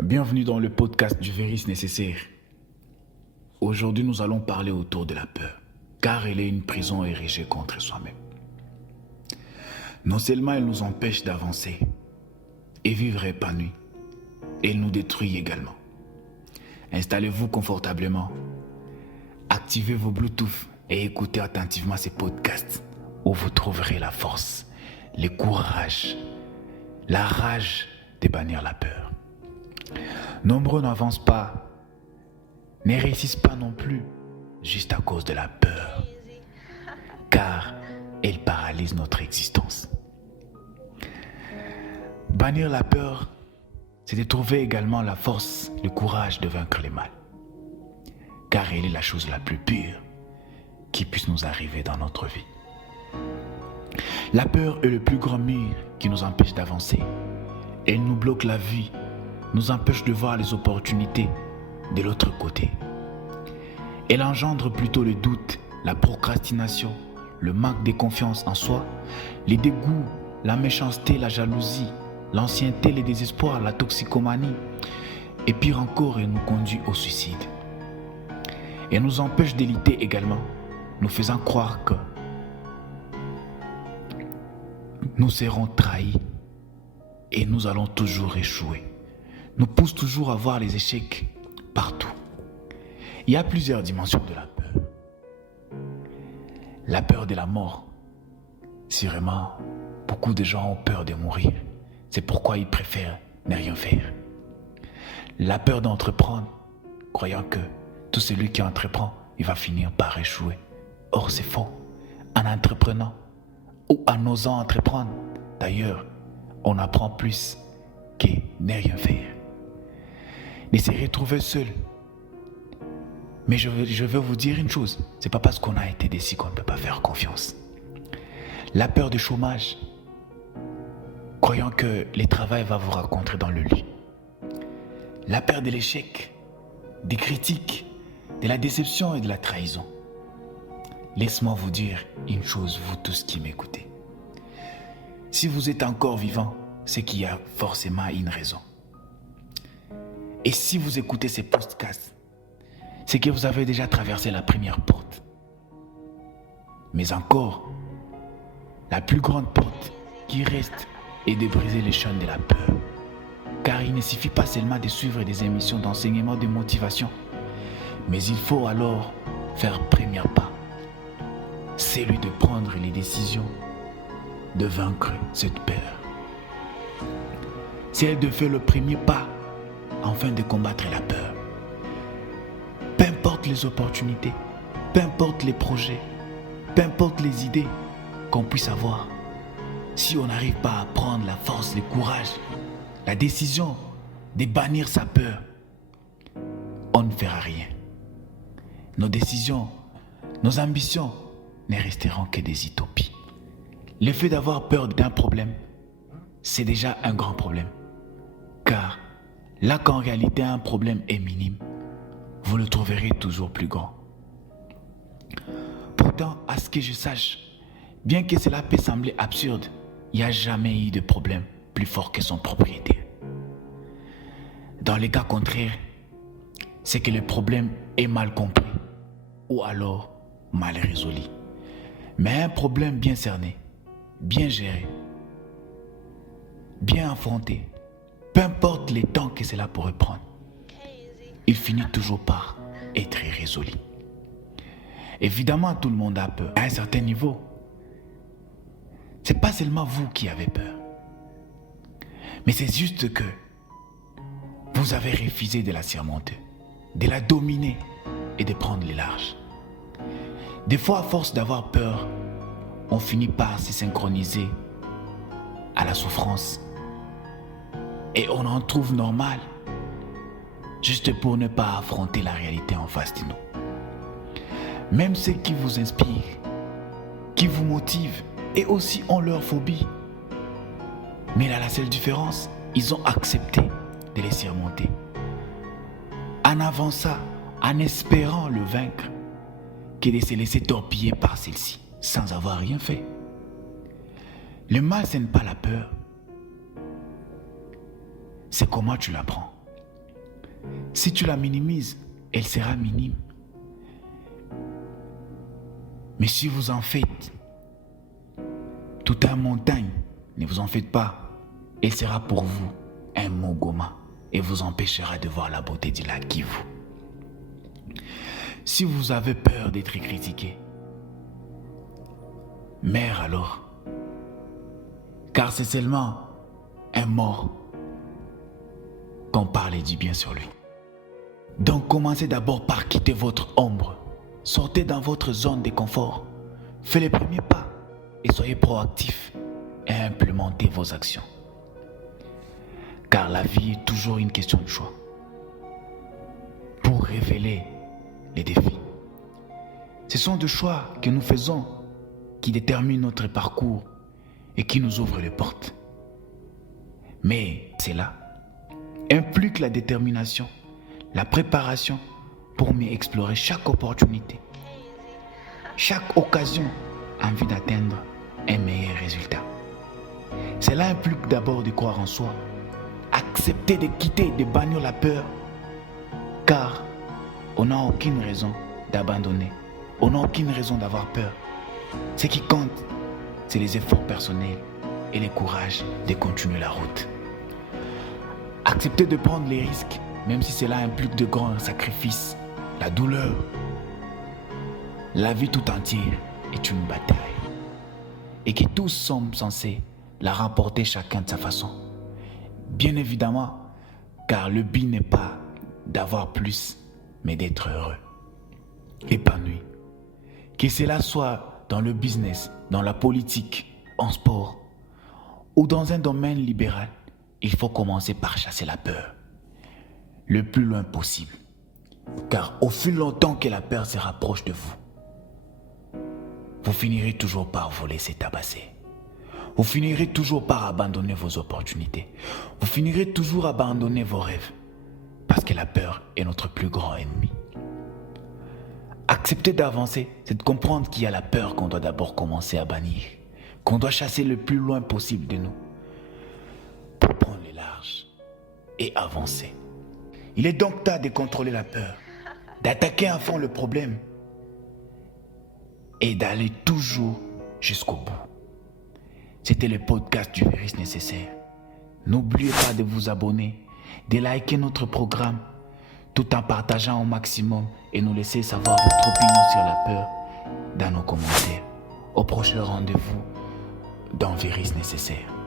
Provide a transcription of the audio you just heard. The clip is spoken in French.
Bienvenue dans le podcast du Véris Nécessaire. Aujourd'hui, nous allons parler autour de la peur, car elle est une prison érigée contre soi-même. Non seulement elle nous empêche d'avancer et vivre épanoui, elle nous détruit également. Installez-vous confortablement, activez vos Bluetooth et écoutez attentivement ces podcasts où vous trouverez la force, le courage, la rage de bannir la peur. Nombreux n'avancent pas, ne réussissent pas non plus, juste à cause de la peur, car elle paralyse notre existence. Bannir la peur, c'est de trouver également la force, le courage de vaincre le mal, car elle est la chose la plus pure qui puisse nous arriver dans notre vie. La peur est le plus grand mur qui nous empêche d'avancer. Elle nous bloque la vie, nous empêche de voir les opportunités de l'autre côté. Elle engendre plutôt le doute, la procrastination, le manque de confiance en soi, les dégoûts, la méchanceté, la jalousie, l'ancienneté, le désespoir, la toxicomanie. Et pire encore, elle nous conduit au suicide. Elle nous empêche d'éliter également, nous faisant croire que nous serons trahis et nous allons toujours échouer. Nous pousse toujours à voir les échecs partout. Il y a plusieurs dimensions de la peur. La peur de la mort. Sûrement, beaucoup de gens ont peur de mourir. C'est pourquoi ils préfèrent ne rien faire. La peur d'entreprendre, croyant que tout celui qui entreprend, il va finir par échouer. Or, c'est faux. En entreprenant ou en osant entreprendre, d'ailleurs, on apprend plus que ne rien faire. Ne se retrouver seul. Mais je veux vous dire une chose, c'est pas parce qu'on a été déçu qu'on ne peut pas faire confiance. La peur du chômage, croyant que le travail va vous rencontrer dans le lit. La peur de l'échec, des critiques, de la déception et de la trahison. Laisse-moi vous dire une chose, vous tous qui m'écoutez. Si vous êtes encore vivant, c'est qu'il y a forcément une raison. Et si vous écoutez ces podcasts, c'est que vous avez déjà traversé la première porte. Mais encore, la plus grande porte qui reste est de briser les chaînes de la peur. Car il ne suffit pas seulement de suivre des émissions d'enseignement de motivation, mais il faut alors faire premier pas. Celui de prendre les décisions, de vaincre cette peur. C'est de faire le premier pas afin de combattre la peur. Peu importe les opportunités, peu importe les projets, peu importe les idées qu'on puisse avoir, si on n'arrive pas à prendre la force, le courage, la décision de bannir sa peur, on ne fera rien. Nos décisions, nos ambitions ne resteront que des utopies. Le fait d'avoir peur d'un problème, c'est déjà un grand problème. Car là qu'en réalité un problème est minime, vous le trouverez toujours plus grand. Pourtant, à ce que je sache, bien que cela peut sembler absurde, il n'y a jamais eu de problème plus fort que son propriétaire. Dans les cas contraires, c'est que le problème est mal compris ou alors mal résolu. Mais un problème bien cerné, bien géré, bien affronté, peu importe les temps que cela pourrait prendre, il finit toujours par être résolu. Évidemment, tout le monde a peur. À un certain niveau, c'est pas seulement vous qui avez peur, mais c'est juste que vous avez refusé de la surmonter, de la dominer et de prendre les larges. Des fois, à force d'avoir peur, on finit par se synchroniser à la souffrance. Et on en trouve normal, juste pour ne pas affronter la réalité en face de nous. Même ceux qui vous inspirent, qui vous motivent, et aussi ont leur phobie. Mais là, la seule différence, ils ont accepté de les surmonter. En avançant, en espérant le vaincre, que de se laisser torpiller par celle-ci, sans avoir rien fait. Le mal, ce n'est pas la peur. C'est comment tu la prends. Si tu la minimises, elle sera minime. Mais si vous en faites toute une montagne, ne vous en faites pas, elle sera pour vous un mogoma et vous empêchera de voir la beauté du lac Kivu. Si vous avez peur d'être critiqué, mère alors, car c'est seulement un mort qu'on parle du bien sur lui. Donc commencez d'abord par quitter votre ombre, sortez dans votre zone de confort, faites les premiers pas et soyez proactifs et implémentez vos actions. Car la vie est toujours une question de choix. Pour révéler les défis, ce sont des choix que nous faisons qui déterminent notre parcours et qui nous ouvrent les portes. Mais cela implique la détermination, la préparation pour mieux explorer chaque opportunité, chaque occasion en vue d'atteindre un meilleur résultat. Cela implique d'abord de croire en soi, accepter de quitter, de bannir la peur, car on n'a aucune raison d'abandonner, on n'a aucune raison d'avoir peur. Ce qui compte, c'est les efforts personnels et le courage de continuer la route. Accepter de prendre les risques, même si cela implique de grands sacrifices, la douleur. La vie tout entière est une bataille et que tous sommes censés la remporter chacun de sa façon. Bien évidemment, car le but n'est pas d'avoir plus, mais d'être heureux, épanoui. Que cela soit dans le business, dans la politique, en sport ou dans un domaine libéral, il faut commencer par chasser la peur le plus loin possible. Car au fil longtemps que la peur se rapproche de vous, vous finirez toujours par vous laisser tabasser. Vous finirez toujours par abandonner vos opportunités. Vous finirez toujours abandonner vos rêves. Parce que la peur est notre plus grand ennemi. Accepter d'avancer, c'est de comprendre qu'il y a la peur qu'on doit d'abord commencer à bannir. Qu'on doit chasser le plus loin possible de nous. Pour prendre les larges et avancer. Il est donc temps de contrôler la peur. D'attaquer à fond le problème. Et d'aller toujours jusqu'au bout. C'était le podcast du Virus Nécessaire. N'oubliez pas de vous abonner, de liker notre programme, tout en partageant au maximum et nous laisser savoir votre opinion sur la peur dans nos commentaires. Au prochain rendez-vous dans Virus Nécessaire.